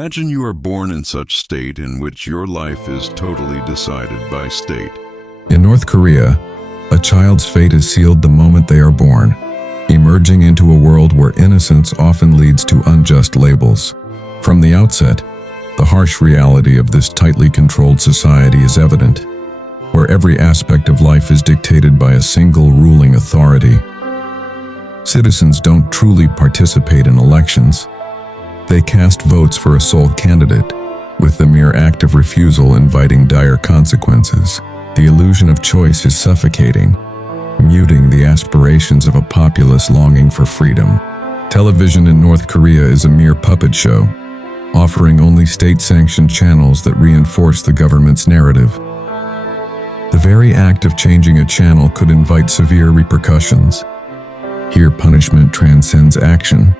Imagine you are born in such state in which your life is totally decided by state. In North Korea, a child's fate is sealed the moment they are born, emerging into a world where innocence often leads to unjust labels. From the outset, the harsh reality of this tightly controlled society is evident, where every aspect of life is dictated by a single ruling authority. Citizens don't truly participate in elections. They cast votes for a sole candidate, with the mere act of refusal inviting dire consequences. The illusion of choice is suffocating, muting the aspirations of a populace longing for freedom. Television in North Korea is a mere puppet show, offering only state-sanctioned channels that reinforce the government's narrative. The very act of changing a channel could invite severe repercussions. Here, punishment transcends action.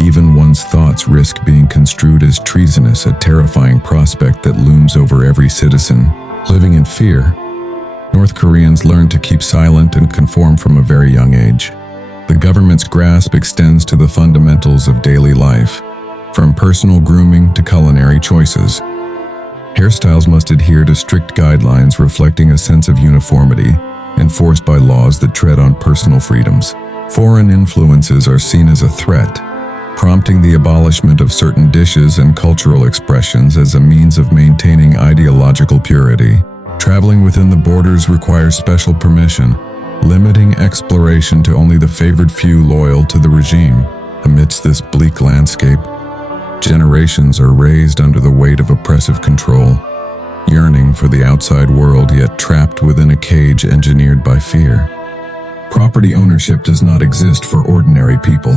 Even one's thoughts risk being construed as treasonous, a terrifying prospect that looms over every citizen. Living in fear, North Koreans learn to keep silent and conform from a very young age. The government's grasp extends to the fundamentals of daily life, from personal grooming to culinary choices. Hairstyles must adhere to strict guidelines reflecting a sense of uniformity, enforced by laws that tread on personal freedoms. Foreign influences are seen as a threat, prompting the abolishment of certain dishes and cultural expressions as a means of maintaining ideological purity. Traveling within the borders requires special permission, limiting exploration to only the favored few loyal to the regime. Amidst this bleak landscape, generations are raised under the weight of oppressive control, yearning for the outside world yet trapped within a cage engineered by fear. Property ownership does not exist for ordinary people.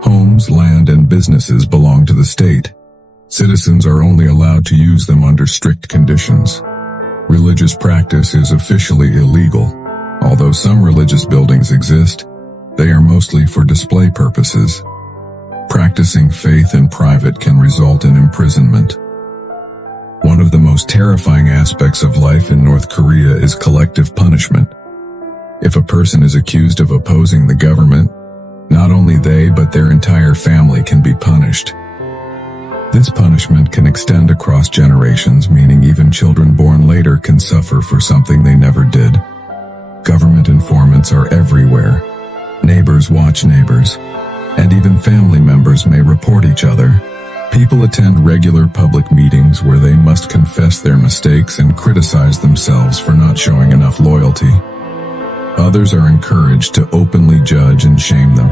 Homes, land, and businesses belong to the state. Citizens are only allowed to use them under strict conditions. Religious practice is officially illegal. Although some religious buildings exist, they are mostly for display purposes. Practicing faith in private can result in imprisonment. One of the most terrifying aspects of life in North Korea is collective punishment. If a person is accused of opposing the government, not only they but their entire family can be punished. This punishment can extend across generations, meaning even children born later can suffer for something they never did. Government informants are everywhere. Neighbors watch neighbors, and even family members may report each other. People attend regular public meetings where they must confess their mistakes and criticize themselves for not showing enough loyalty. Others are encouraged to openly judge and shame them.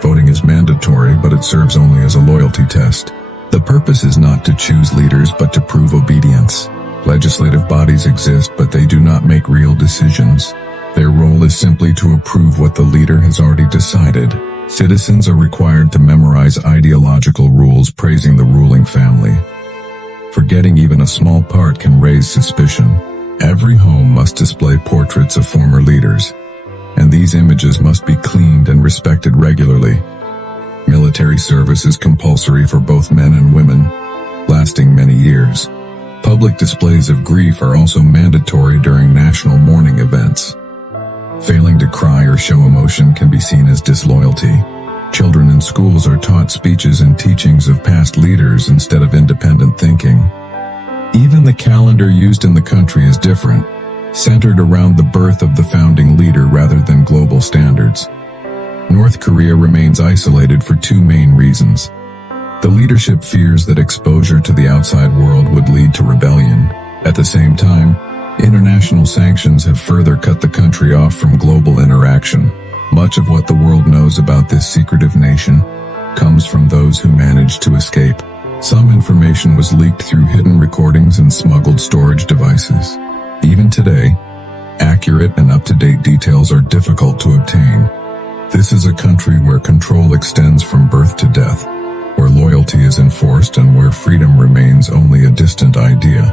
Voting is mandatory, but it serves only as a loyalty test. The purpose is not to choose leaders, but to prove obedience. Legislative bodies exist, but they do not make real decisions. Their role is simply to approve what the leader has already decided. Citizens are required to memorize ideological rules praising the ruling family. Forgetting even a small part can raise suspicion. Every home must display portraits of former leaders, and these images must be cleaned and respected regularly. Military service is compulsory for both men and women, lasting many years. Public displays of grief are also mandatory during national mourning events. Failing to cry or show emotion can be seen as disloyalty. Children in schools are taught speeches and teachings of past leaders instead of independent thinking. Even the calendar used in the country is different, centered around the birth of the founding leader rather than global standards. North Korea remains isolated for two main reasons. The leadership fears that exposure to the outside world would lead to rebellion. At the same time, international sanctions have further cut the country off from global interaction. Much of what the world knows about this secretive nation comes from those who managed to escape. Some information was leaked through hidden recordings and smuggled storage devices. Even today, accurate and up-to-date details are difficult to obtain. This is a country where control extends from birth to death, where loyalty is enforced and where freedom remains only a distant idea.